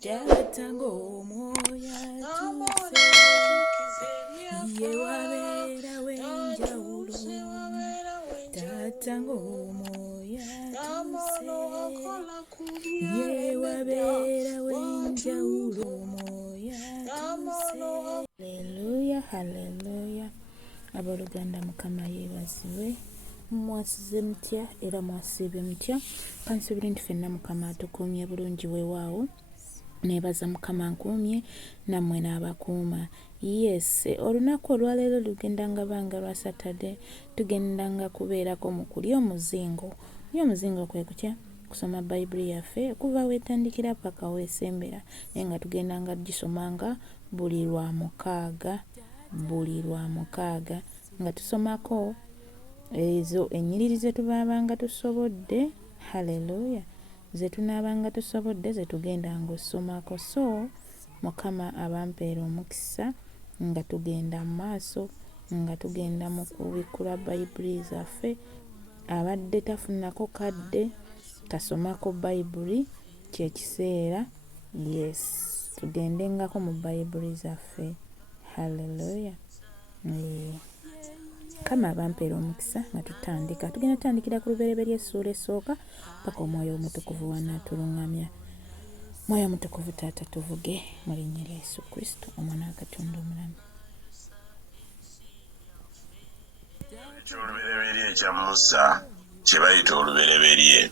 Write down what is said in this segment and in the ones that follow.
Jatango moya tuse ye wabera wenjawulo Jatango moya tuse ye wabera wenjawulo moya tuse. Haleluya, haleluya. Aboluganda mukama yebaziwe. Mwasize mutya era mwasibe mutya. Kansubira nti ffenna mukama atukuumye bulungi weewaawo. Nebaza mukama nkuumye nammwe n'abakuuma. Yes, olunaku olwaleero lugendanga banga lwa Saturday. Tugendanga kubeerako mu kulya omuzingo. Kulya omuzingo kwe kutya kusoma Bayibuli yaffe okuva weetandikira paka weesembera. Naye nga tugendanga gisomanga buli lwa mukaaga nga tusomako ezo ennyiriri ze tubaabanga tusobodde. Haleluya. Ze tunaabanga tusobodde ze tugendanga osomako. So mukama abampeera omukisa nga tugenda mu maaso nga tugenda mu kubikkula Bayibuli zaffe. Abadde tafunako kadde tasomako Bayibuli kyekiseera. Yes, tugendengako mu Bayibuli zaffe. Haleluya. Kama abampeera omukisa nga tutandika. Tugenda tutandikira ku Lubereberye essuula esooka paka Omwoyo Omutukuvu wanaatulungamya. Mwoyo Omutukuvu Taata tuvuge mu linnya lya Yesu Kristo Omwana wa Katonda omulamu. Olubereberye ekya Musa kye bayita olubereberye.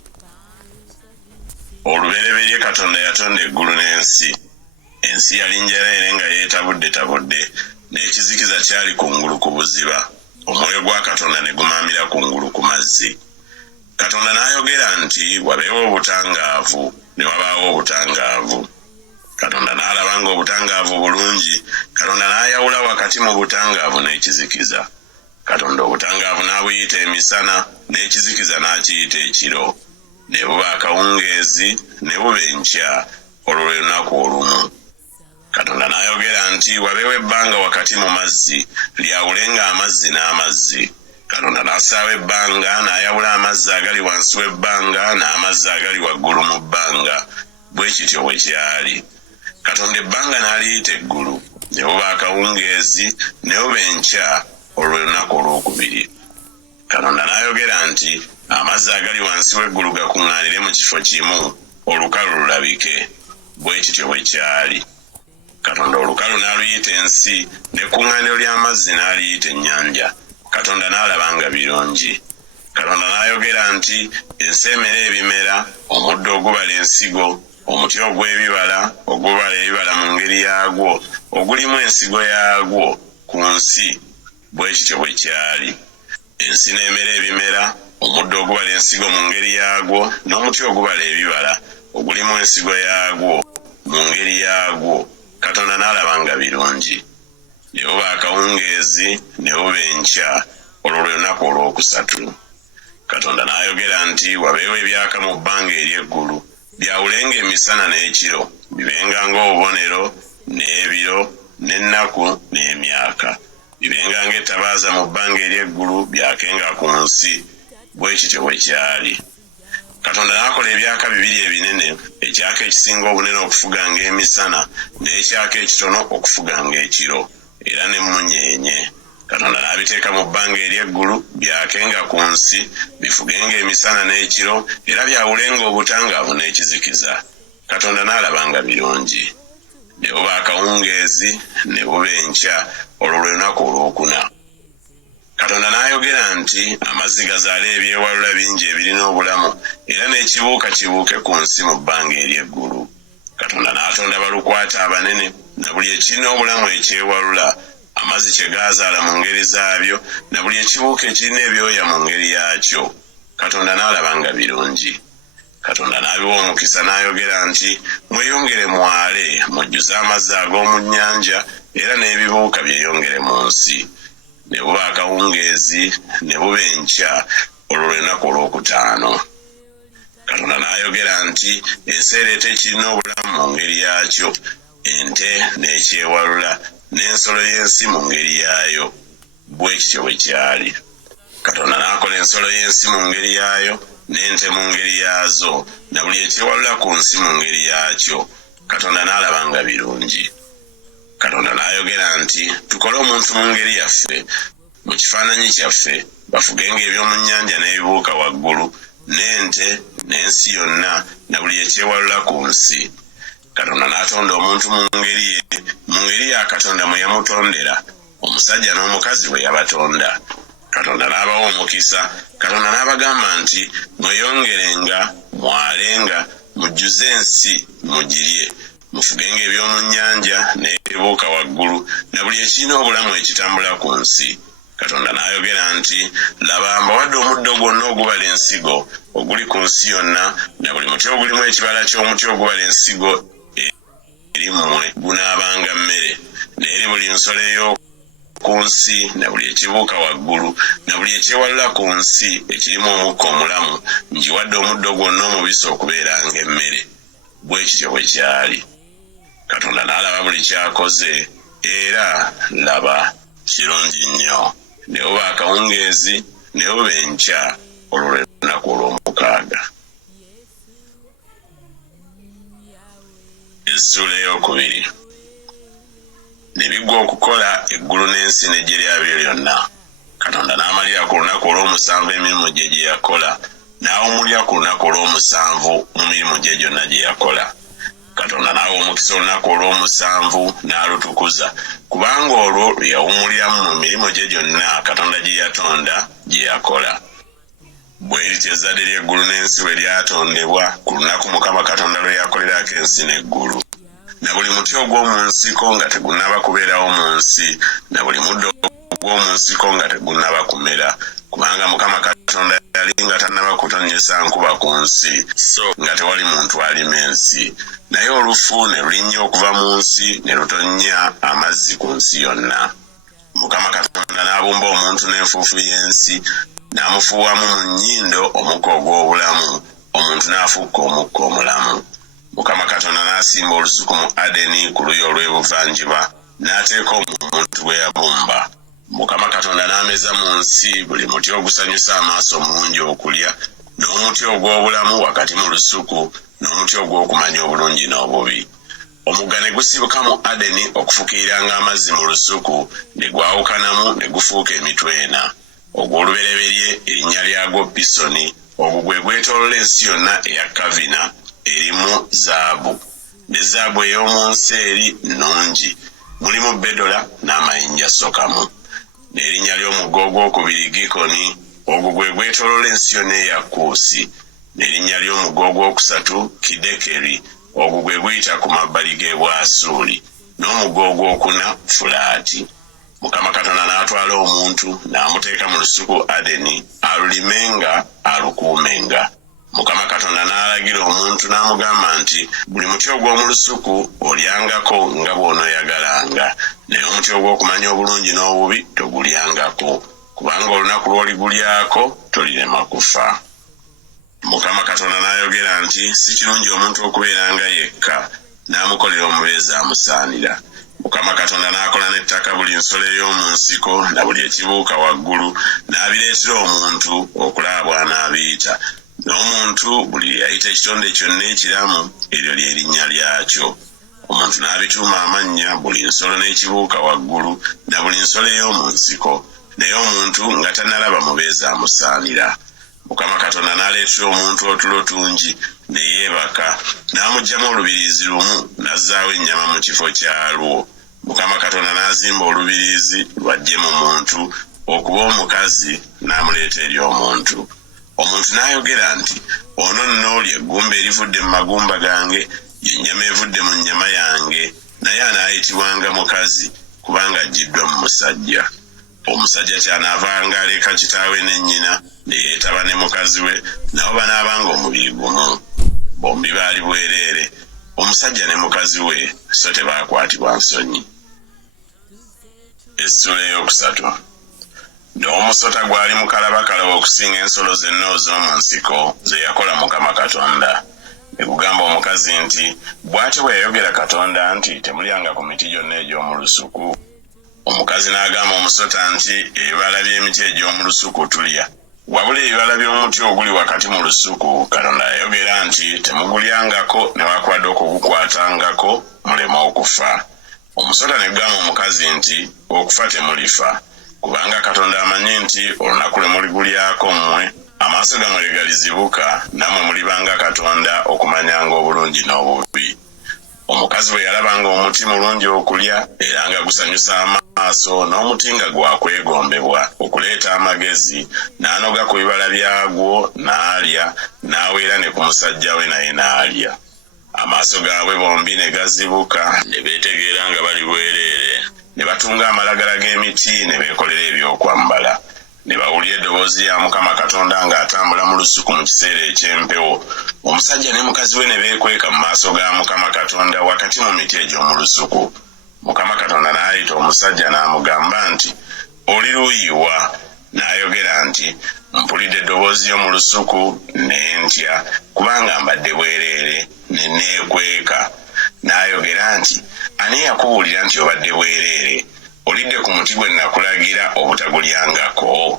Olubereberye Katonda yatonda eggulu n'ensi. Ensi yali njereere nga yeetabudde n'ekizikiza kyali kungulu ku buziba. Omwoyo gwa Katonda ne gumaamira kungulu ku mazzi. Katonda n'ayogera nti wabeewo obutangaavu, ne wabaawo obutangaavu. Katonda n'alaba nga obutangaavu bulungi. Katonda n'ayawula wakati mu butangaavu n'ekizikiza. Katonda obutangaavu n'abuyita emisana, n'ekizikiza n'akiyita ekiro. Ne buba akawungeezi, ne buba enkya, olwo lwe lunaku olumu. Katonda n'ayogera nti wabeewo ebbanga wakati mu mazzi, lyawulenga amazzi n'amazzi. Katonda n'assaawo ebbanga, n'ayawula amazzi agali wansi w'ebbanga n'amazzi agali waggulu mu bbanga. Bwe kityo bwe kyali. Katonda ebbanga n'aliyita eggulu, ne buba akawungeezi, ne buba enkya, olwo lunaku olwokubiri. Katonda n'ayogera nti amazzi agali wansi w'eggulu gakuŋŋaanire mu kifo kimu, olukalu lulabike. Bwe kityo bwe kyali. Katonda olukalu n'aluyita ensi, n'ekkuŋŋaaniro ly'amazzi n'aliyita ennyanja. Katonda n'alaba nga birungi. Katonda n'ayogera nti ensi emere ebimera, omuddo ogubala ensigo, omuti ogw'ebibala ogubala ebibala mu ngeri yaagwo, ogulimu ensigo yaagwo ku nsi. Bwe kityo bwe kyali. Ensi n'emera ebimera, omuddo ogubala ensigo mu ngeri yaagwo, n'omuti ogubala ebibala ogulimu ensigo yaagwo mu ngeri yaagwo. Katonda n'alaba nga birungi. Ne buba akawungeezi, ne buba enkya, olwo lwe lunaku olwokusatu. Katonda n'ayogera nti wabeewo ebyaka mu bbanga ery'eggulu, byawulenga emisana n'ekiro, bibenga ng'obubonero, n'ebiro, n'ennaku, n'emyaka. Bibenga ng'ettabaaza mu bbanga ery'eggulu, byakenga ku nsi. Bwe kityo bwe kyali. Katonda n'akola ebyaka bibiri ebinene, ekyaka ekisinga obunene okufuganga emisana, n'ekyaka ekitono okufuganga ekiro, era n'emmunyeenye. Katonda n'abiteeka mu bbanga ery'eggulu, byakenga ku nsi, bifugenga emisana n'ekiro, era byawulenga obutangaavu n'ekizikiza. Katonda n'alaba nga birungi. Ne buba akawungeezi, ne buba enkya, olwo lwe lunaku olwokuna. Katonda n'ayogera nti amazzi gazaale ebyewalula bingi ebirina obulamu, era n'ekibuuka kibuuke ku nsi mu bbanga ery'eggulu. Katonda n'atonda balukwata abanene, na buli ekirina obulamu ekyewalula, amazzi kye gaazaala mu ngeri zaabyo, na buli ekibuuka ekirina ebyoya mu ngeri yaakyo. Katonda n'alaba nga birungi. Katonda n'abiwa omukisa n'ayogera nti mweyongere mwale, mujjuze amazzi ag'omu nnyanja, era n'ebibuuka byeyongere mu nsi. Ne buba akawungeezi, ne buba enkya, olwo lwe lunaku olwokutaano. Katonda n'ayogera nti ensi ereeta ekirina obulamu mu ngeri yaakyo, ente n'ekyewalula, n'ensolo y'ensi mu ngeri yaayo. Bwe kityo bwe kyali. Katonda n'akola ensolo y'ensi mu ngeri yaayo, n'ente mu ngeri yaazo, na buli ekyewalula ku nsi mu ngeri yaakyo. Katonda n'alabanga birungi. Katonda n'ayogera nti tukole omuntu mu ngeri yaffe mu kifaananyi kyaffe bafugenga eby'omu nnyanja n'ebibuuka waggulu n'ente n'ensi yonna na buli ekyewalula ku nsi. Katonda n'atonda omuntu mu ngeri ya Katonda mwe yamutondera, omusajja n'omukazi bwe yabatonda. Katonda n'abawa omukisa. Katonda n'abagamba nti mweyongerenga, mwalenga, mujjuze ensi mugirye, mufugenga eby'omu nnyanja n'ebibuuka waggulu na buli ekirina obulamu ekitambula ku nsi. Katonda n'ayogera nti laba mbawadde omuddo gwonna ogubala ensigo oguli ku nsi yonna na buli muti ogulimu ekibala ky'omuti ogubala ensigo eri mmwe gunaabanga mmere, n'eri buli nsolo ey'oku nsi na buli ekibuuka waggulu na buli ekyewalula ku nsi ekirimu omukka omulamu ngiwadde omuddo gwonna omubisi okubeeranga emmere. Bwe kityo bwe kyali. Katonda n'alaba buli kyakoze era laba kirungi nnyo. Ne buba akawungeezi ne buba enkya olwo lwe lunaku olw'omukaaga. Essuula ey'okubiri. Ne biggwa okukola eggulu n'ensi n'eggye lyabyo lyonna. Katonda n'amalira ku lunaku olw'omusanvu emirimu gye gye yakola, n'awummulira ku lunaku olw'omusanvu mu mirimu gye gyonna gye yakola. Katonda n'awa omukisa olunaku olw'omusanvu n'alutukuza, kubanga olwo lwe yawummuliramu mu mirimu gye gyonna Katonda gye yatonda gye yakola. Bwe lityo ezzadde ly'eggulu n'ensi bwe lyatondebwa ku lunaku Mukama Katonda lwe yakolerako ensi n'eggulu. Na buli muti ogw'omu nsiko nga tegunnaba kubeerawo mu nsi, na buli muddo ogw'omu nsiko nga tegunnaba kumera, kubanga Mukama Katonda yali nga tannaba kutonnyesa nkuba ku nsi, so nga tewali muntu alima ensi. Naye olufu ne lulinnya okuva mu nsi ne lutonnya amazzi ku nsi yonna. Mukama Katonda n'abumba omuntu n'enfuufu y'ensi, n'amufuuwamu mu nnyindo omukka ogw'obulamu, omuntu n'afuuka omukka omulamu. Mukama Katonda n'asimba olusuku mu Adeni ku luuyi olw'ebuvanjuba, n'ateeka omuntu gwe yabumba. Mukama Katonda n'ameza mu nsi buli muti ogusanyusa amaaso omulungi okulya, n'omuti ogw'obulamu wakati mu lusuku, n'omuti ogw'okumanya obulungi n'obubi. Omugga ne gusibuka mu Adeni okufukiriranga amazzi mu lusuku, ne gwawukanamu ne gufuuka emitwe ena. Ogw'olubereberye erinnya lyagwo Pisoni, ogwo gwe gwetoolola ensi yonna eya Kavina erimu zaabu, ne zaabu ey'omu nsi eri nnungi, mulimu bedola n'amayinja sokamu. N'erinnya ly'omugga ogwokubiri Gikoni, ogwo gwe gwetoolola ensi yonna eya Kuusi. N'erinnya ly'omugga ogwokusatu Kidekeri, ogwo gwe guyita ku mabbali g'e Bwasuli. N'omugga ogwokuna Fulaati. Mukama Katonda n'atwala omuntu n'amuteeka mu lusuku Adeni, alulimenga alukuumenga. Mukama Katonda n'alagira omuntu n'amugamba nti buli muti ogw'omu lusuku olyangako nga bw'onooyagalanga, naye omuti ogw'okumanya obulungi n'obubi togulyangako, kubanga olunaku lw'oligulyako tolirema kufa. Mukama Katonda n'ayogera nti si kirungi omuntu okubeeranga yekka, n'amukolera omubeezi amusaanira. Mukama Katonda n'akola n'ettaka buli nsolo ey'omu nsiko na buli ekibuuka waggulu, n'abireetera omuntu okulaba bw'anaabiyita. N'omuntu buli yayita ekitonde kyonna ekiramu, eryo ly'erinnya lyakyo. Omuntu n'abituuma amannya buli nsolo n'ekibuuka waggulu na buli nsolo ey'omu nsiko, naye omuntu nga tannalaba mubeezi amusaanira. Mukama Katonda n'aleetera omuntu otulo tungi ne yeebaka, n'amuggyamu olubiriizi lumu n'azzaawo ennyama mu kifo kyalwo. Mukama Katonda n'azimba olubiriizi lwajje mu muntu okuba omukazi, n'amuleeta eri omuntu. Omuntu n'ayogera nti ono nno olya eggumba erivudde mu magumba gange, y'ennyama evudde mu nnyama yange, naye anaayitibwanga mukazi kubanga ajjiddwa mu musajja. Omusajja kyanaavanga aleka kitaawe ne nnyina ne yeetaba ne mukazi we, nabo banaabanga omubiri gumu. Bombi baali bwereere, omusajja ne mukazi we, so tebaakwatibwa nsonyi. Essuula ey'okusatu. N'omusota gwali mukalabakala okusinga ensolo zonna ez'omu nsiko ze yakola Mukama Katonda. Ne gugamba omukazi nti bw'ati bwe yayogera Katonda nti temulyanga ku miti gyonna egy'omu lusuku. Omukazi n'agamba omusota nti ebibala by'emiti egy'omu lusuku tulya, wabula ebibala by'omuti oguli wakati mu lusuku Katonda yayogera nti temugulyangako newakwadde okugukwatangako mulema okufa. Omusota ne gamba omukazi nti okufa temulifa kubanga Katonda amanyi nti olunaku lwe muligulyako mmwe amaaso gammwe lwe galizibuka nammwe mulibanga Katonda okumanyanga obulungi n'obubi. Omukazi bwe yalabanga omuti mulungi okulya era nga gusanyusa amaaso n'omuti nga gwakwegombebwa okuleeta amagezi n'anoga ku bibala byagwo n'alya n'aweera ne ku musajja we naye n'alya. Amaaso gaabwe bombi ne gazibuka ne beetegeera nga bali bwereere ne batunga amalagala g'emiti ne beekolera ebyokwambala. Ne bawulira eddoboozi lya Mukama Katonda ng'atambula mu lusuku mu kiseera eky'empewo. Omusajja ne mukazi we ne beekweka mu maaso ga Mukama Katonda wakati mu miti egy'omu lusuku. Mukama Katonda n'ayita omusajja n'amugamba nti, "Oli luuyi wa?" N'ayogera nti, "Mpulidde eddoboozi ly'omu lusuku ne ntya kubanga mbadde bwereere ne neekweka." N'ayogera nti, "Ani yakubuulira nti obadde bwereere? Olidde ku muti gwe nakulagira obutagulyangako?"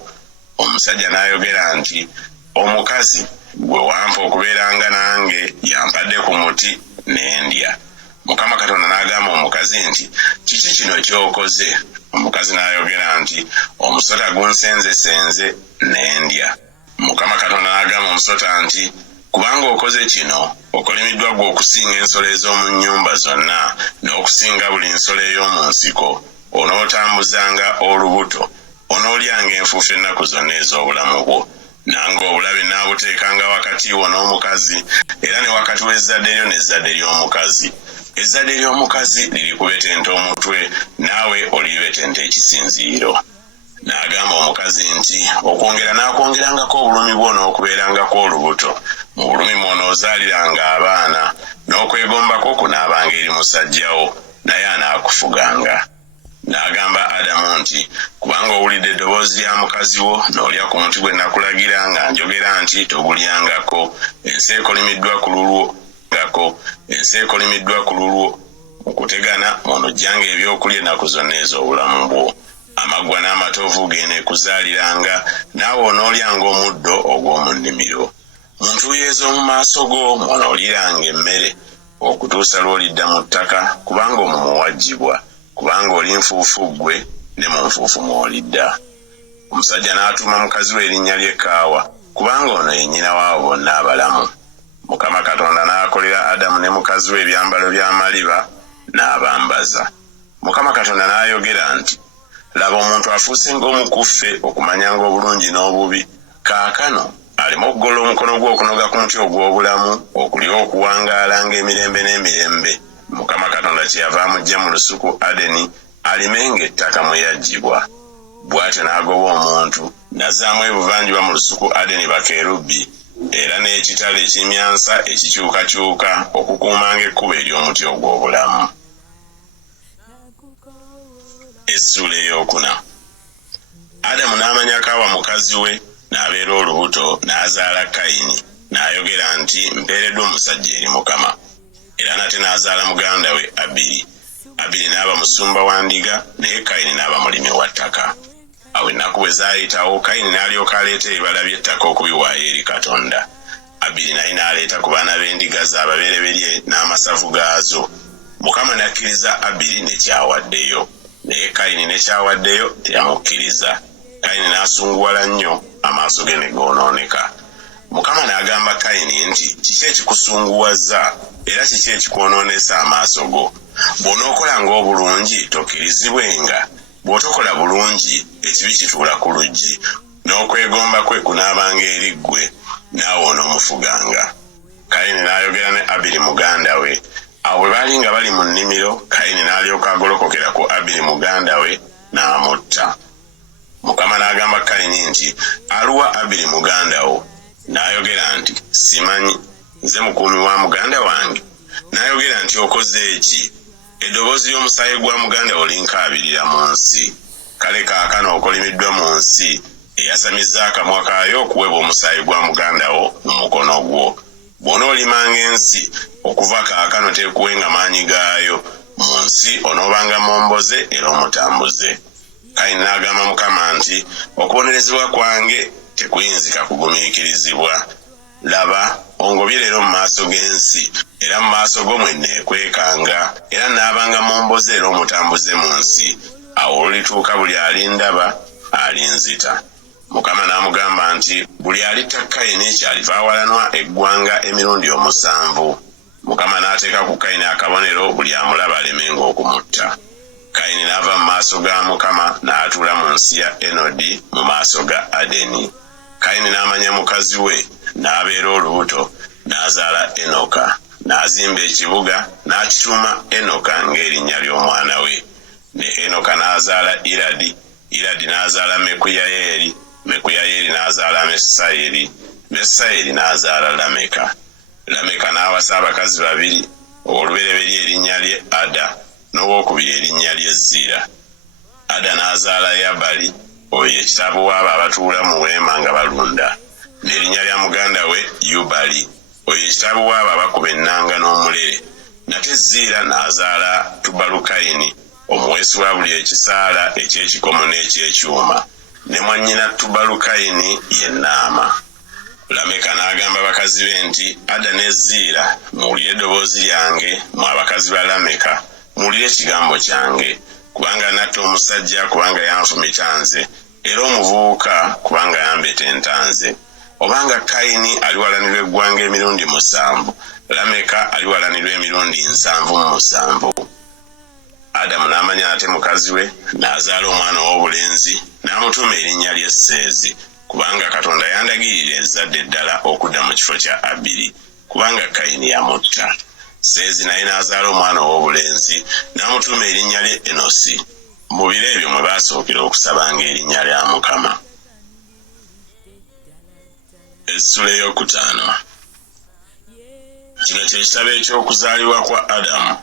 Omusajja n'ayogera nti, "Omukazi gwe wampa okubeeranga nange yampadde ku muti ne ndya." Mukama Katonda n'agamba omukazi nti, "Kiki kino ky'okoze?" Omukazi n'ayogera nti, "Omusota gunsenzesenze ne ndya." Mukama Katonda n'agamba omusota nti, "Kubanga okoze kino okolimiddwa gwe okusinga ensolo ez'omu nnyumba zonna n'okusinga buli nsolo ey'omu nsiko. Onootambuzanga olubuto, onoolyanga enfuufu ennaku zonna ez'obulamu bwo. Nange obulabe naabuteekanga wakati wo n'omukazi era ne wakati w'ezzadde lyo n'ezzadde ly'omukazi. Ezzadde ly'omukazi lirikubetenta omutwe naawe olibetenta ekisinziiro." N'agamba omukazi nti, "Okwongera n'akwongerangako obulumi bwo n'okubeerangako olubuto. Mu bulumi mw'onoozaaliranga abaana n'okwegombako kunaabanga eri musajjawo naye anaakufuganga." N'agamba Adamu nti, "Kubanga owulidde eddoboozi lya mukazi wo n'olya ku muti gwe nakulagira nga njogera nti togulyangako, ensi ekolimiddwa ku lulwo okutegana mw'onojjanga ebyokulya ennaku zonna ez'obulamu bwo. Amaggwa n'amatovu geeneekuzaaliranga naawe onoolyanga omuddo ogw'omu nnimiro. Mu ntuuyo ez'omu maaso go mw'onooliranga emmere okutuusa lw'olidda mu ttaka kubanga omwo waggyibwa. Kubanga oli nfuufu ggwe ne mu nfuufu mw'olidda." Omusajja n'atuuma mukazi we erinnya ly'Ekaawa kubanga ono ye nnyina waabo bonna abalamu. Mukama Katonda n'akolera Adamu ne mukazi we ebyambalo by'amaliba n'abambaza. Mukama Katonda n'ayogera nti, "Laba omuntu afuuse ng'omukuffe okumanyanga obulungi n'obubi. Kaakano aleme okugola omukono gwe okunoga ku muti ogw'obulamu okulya okuwangaalanga emirembe n'emirembe." Mukama Katonda kyeyava amugya mu lusuku Adeni alimenga ettaka mwe yaggyibwa. Bw'atyo n'agoba omuntu n'azzaamu ebuvanjuba mu lusuku Adeni bakerubi era n'ekitala ekimyansa ekikyukakyuka okukuumanga ekkubo ery'omuti ogw'obulamu. Essuula eyokuna. Adamu n'amanya Kaawa mukazi we n'abeera olubuto n'azaala Kayini n'ayogera nti, "Mpeereddwa omusajja eri Mukama." Era nate n'azaala muganda we Abiri. Abiri n'aba musumba wa ndiga naye Kayini n'aba mulimi wa ttaka. Awo ennaku bwe zaayitawo Kayini n'alyoka aleeta ebibala by'ettaka okubiwaayo eri Katonda. Abiri naye n'aleeta ku baana b'endiga ze ababereberye n'amasavu gaazo. Mukama n'akkiriza Abiri ne kyawaddeyo naye Kayini ne kyawaddeyo teyamukkiriza. Kayini n'asunguwala nnyo amaaso ge ne goonooneka. Mukama n'agamba Kayini nti, "Kiki ekikusunguwaza era kiki ekikwonoonesa amaaso go? Bw'onookolanga obulungi tokkirizibwenga. Bw'otokola bulungi ekibi kituula ku luggi n'okwegomba kwe kunaabanga eri ggwe naawe onoomufuganga." Kayini n'ayogera ne Abiri muganda we. Awo bwe baali nga bali mu nnimiro Kayini n'alyoka agolokokera ku Abiri muganda we n'amutta. Mukama n'agamba Kayini nti, "Aluwa Abiri muganda wo?" N'ayogera nti, "Simanyi, nze mukuumi wa muganda wange." N'ayogera nti, "Okoze eki? Eddoboozi ly'omusaayi gwa muganda wo linkaabirira mu nsi. Kale kaakano okolimiddwa mu nsi eyasamizza akamwa kaayo okuweba omusaayi gwa muganda wo mu mukono gwo. Bw'onoolimanga ensi okuva kaakano teekuwenga maanyi gaayo. Mu nsi onoobanga momboze era omutambuze." Kayini n'agamba Mukama nti, "Okubonerezebwa kwange tekuyinzika kugumiikirizibwa. Laba ongobye leero mu maaso g'ensi, era mu maaso go mwe neekwekanga, era naabanga mu mboze era omutambuze mu nsi. Awo olulituuka buli alindaba alinzita. Mukama n'amugamba nti buli alitta Kayini kyaliva awalanwa eggwanga emirundi 7. Mukama n'ateeka ku Kayini akabonero buli amulaba alemenga okumutta. Kayini n'ava mu maaso ga Mukama n'atuula mu nsi ya Enodi mu maaso ga Adeni. Kayini n'amanya mukazi we n'abeera olubuto n'azaala Enoka. N'azimba ekibuga n'akituuma Enoka ng'erinnya ly'omwana we. Ne Enoka n'azaala Iradi. Iradi n'azaala Mekuyayeri. Mekuyayeri n'azaala Mesayeri. Mesayeri n'azaala Lameka. Lameka n'awasa abakazi 2, ow'olubereberye erinnya lye Ada, n'owokubiri erinnya lye Zira. Ada n'azaala Yabali, oyo ye kitaabu w'abo abatuula mu weema nga balunda. N'erinnya lya muganda we Yubali, oyo ye kitaabu w'abo abakuba ennanga n'omulere. Nate Zira n'azaala Tubalukayini, omuweesi wa buli ekisaala eky'ekikomo n'ekyekyuma. Ne mwannyina Tubalukayini ye Naama. Lameka n'agamba bakazi be nti, Ada ne Zira, muwulire eddoboozi lyange, mwe abakazi ba Lameka, muwulire ekigambo kyange, kubanga natta omusajja kubanga yanfumita nze, era omuvubuka kubanga yambeta entanze. Obanga Kayini aliwalanirwa eggwanga emirundi 7, Lameka aliwalanirwa emirundi 7. Adamu n'amanya ate mukazi we, n'azaala omwana ow'obulenzi, n'amutuuma erinnya lye Seezi, kubanga Katonda yandagirira ezzadde eddala okudda mu kifo kya Abiri, kubanga Kayini yamutta. Seezi naye n'azaala omwana ow'obulenzi, n'amutuuma erinnya lye Enosi. Mu biro ebyo mwe baasookera okusabanga erinnya lya Mukama. Essula ey'okutaano. Kino kye kitabo eky'okuzaalibwa kwa Adamu.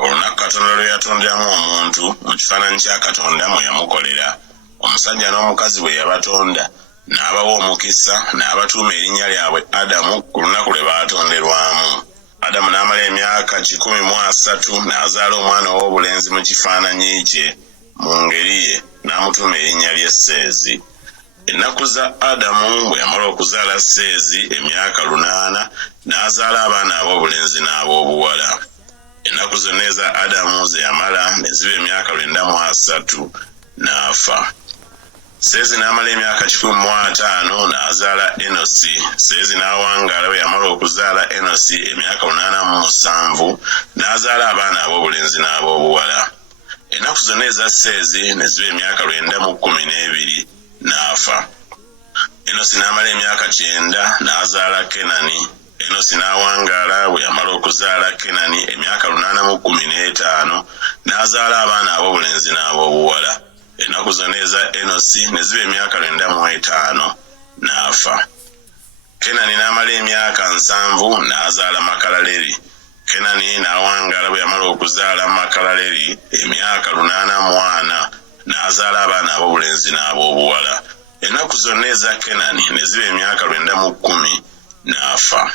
Olunaku Katonda lwe yatonderamu omuntu mu kifaananyi kya Katonda mwe yamukolera. Omusajja n'omukazi bwe yabatonda, n'abawa omukisa, n'abatuuma erinnya lyabwe Adamu ku lunaku lwe baatonderwamu. Adamu n'amala emyaka 130 n'azaala omwana ow'obulenzi mu kifaananyi kye, mu ngeri ye, n'amutuuma erinnya lye Seezi. Ennaku za Adamu bwe yamala okuzaala Seezi emyaka 8, n'azaala abaana ab'obulenzi n'ab'obuwala. Ennaku zonna eza Adamu ze yamala ne ziba emyaka 93 n'afa. Seezi n'amala emyaka 15 n'azaala Enosi. Seezi n'awangaala bwe yamala okuzaala Enosi emyaka 87 n'azaala abaana ab'obulenzi n'ab'obuwala. Ennaku zonna eza Seezi ne ziba emyaka 912 n'afa. Enosi n'amala emyaka 9 n'azaala Kenani. Enosi n'awangaala bwe yamala okuzaala Kenani emyaka 815 n'azaala abaana ab'obulenzi n'ab'obuwala. Ennaku zonna eza Enosi ne ziba emyaka 95 n'afa. Kenani n'amala emyaka 7 n'azaala Makalaleri. Kenani n'awangaala bwe yamala okuzaala Makalaleri emyaka 84 n'azaala abaana ab'obulenzi n'ab'obuwala. Ennaku zonna eza Kenani ne ziba emyaka 910 n'afa.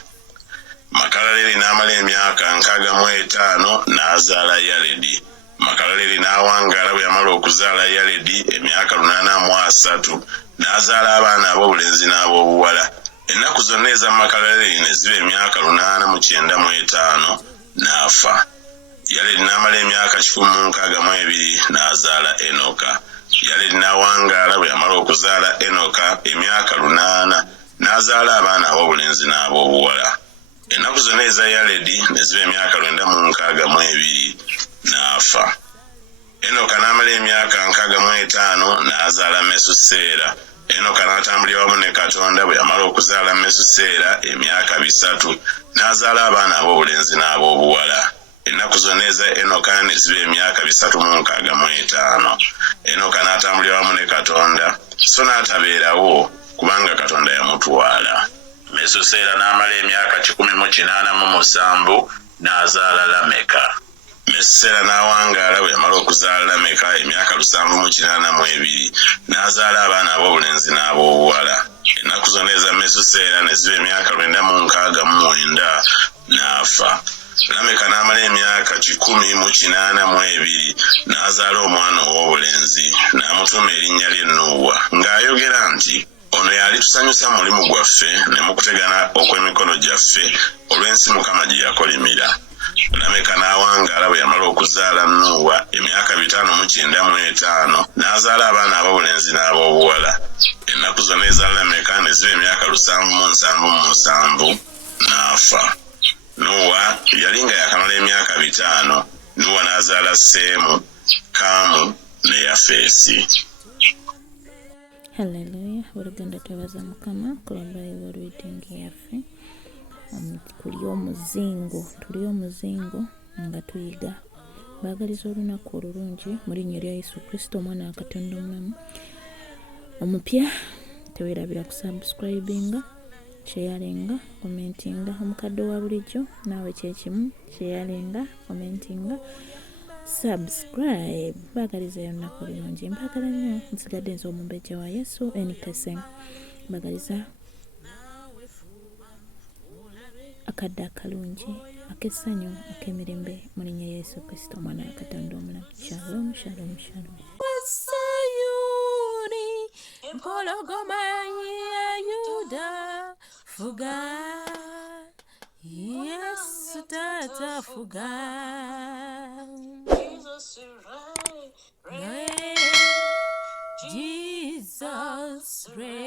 Makalaleri n'amala emyaka 65 n'azaala Yaredi. Makalaleri n'awangaala bwe yamala okuzaala Yaredi emyaka 83 n'azaala abaana ab'obulenzi n'ab'obuwala. Ennaku zonna eza Makalaleri ne ziba emyaka 895 n'afa. Yaredi n'amala emyaka 162 n'azaala Enoka. Yaredi n'awangaala bwe yamala okuzaala Enoka emyaka 8 n'azaala abaana ab'obulenzi n'ab'obuwala. Ennaku zonna eza Yaredi ne ziba emyaka 962 n'afa. Enoka n'amala emyaka 65 n'azaala Mesuseera. Enoka n'atambulira wamu ne Katonda bwe yamala okuzaala Mesuseera emyaka 3 n'azaala abaana ab'obulenzi n'ab'obuwala. Ennaku zonna eza Enoka ne ziba emyaka 365. Enoka n'atambulira wamu ne Katonda so n'atabeerawo kubanga Katonda yamutwala. Mesuseera n'amala emyaka 187 n'azaala Lameka. Mesuseera n'awangaala bwe yamala okuzaala Lameka emyaka 782 n'azaala abaana ab'obulenzi n'ab'obuwala. Ennaku zonna eza Mesuseera ne ziba emyaka 969 n'afa. Lameka n'amala emyaka 182 n'azaala omwana ow'obulenzi n'amutuuma erinnya lye Nuuwa ng'ayogera nti, ono yali tusanyusa mulimu gwaffe ne mukutegana okw'emikono gyaffe olw'ensi Mukama gye yakolimira. Lameka n'awangaala bwe yamala okuzaala Nuuwa emyaka 595 n'azaala abaana ab'obulenzi n'ab'obuwala. Ennaku zonna eza Lameka ne ziba emyaka 777 n'afa. Nuuwa yali nga yakamala emyaka 5. Nuuwa n'azaala Seemu, Kaamu ne Yafeesi. Hallelujah. Baruganda twebaza Mukama ku Bible reading yaffe. Tuli omuzingo nga tuyiga baagaliza olunaku olulungi mu linnya lya Yesu Kristo omwana wa Katonda omulamu. Omupya teweerabira kusubscribinga, sharinga, commentinga. Omukadde wa bulijjo naawe kyekimu, sharinga, commentinga, subscribe. Baagaliza olunaku olulungi. Mbagala nnyo, nsigadde nze omumbejja wa Yesu enikese. Mbagaliza akadde akalungi ak'essanyu ak'emirembe mu linnya lya Yesu Kristo omwana wa Katonda omulamu. Shalom, shalom, shalom. Sayuni empologoma ya Yuda fuga, Yesu tata fuga. Jesus reign.